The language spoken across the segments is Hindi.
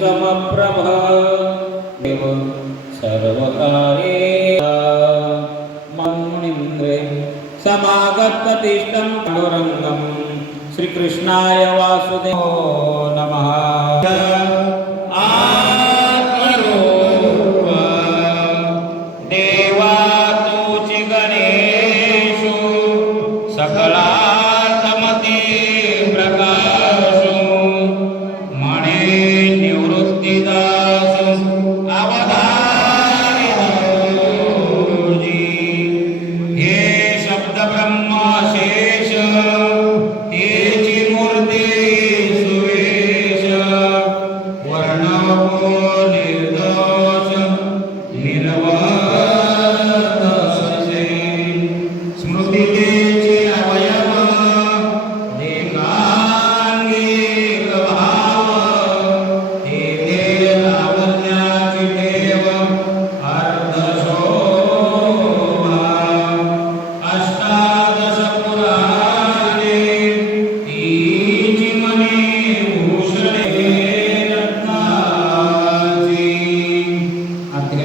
समप्रभ. एव सर्वकारे मन्निन्द्रे समागततिष्ठं पाण्डुरङ्गं श्रीकृष्णाय वासुदेवो नमः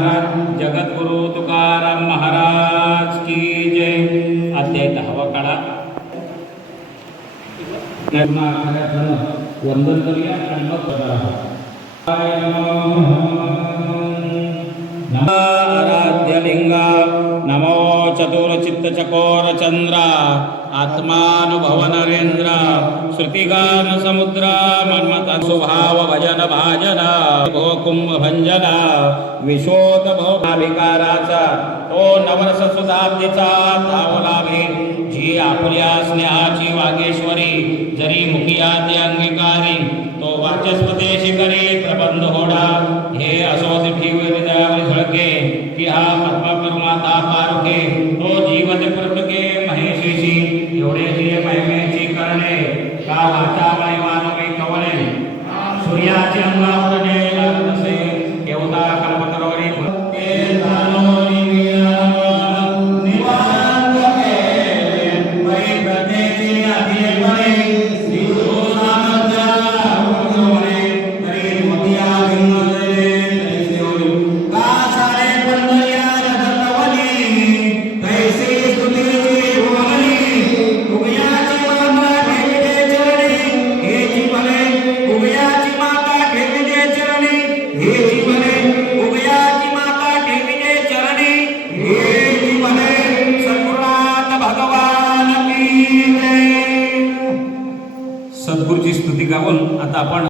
महाराज, जगद्गुरु तुकाराम महाराज की जय। अध्याय दहावा काळा वंदन करूया आणि मग नमो आराध्यलिंगा नमो चतुरचित्तचकोर चंद्र, आत्मानुभव नरेंद्र श्रुतिगान समुद्र मन्मथ सुभाव भजन भाजन भो कुंभ भंजन विशोद भोगाभिकाराचा तो नवरस सुधाब्दीचा धावला भेट जी आपल्या स्नेहाची वागेश्वरी जरी मुखिया अंगीकारी तो वाचस्पतेशी करी प्रबंध होडा हे असोद ठेव हृदयावर झळके की हा Allah Ta'ala Imanu Bintawalin Surya Allah gown आता आपण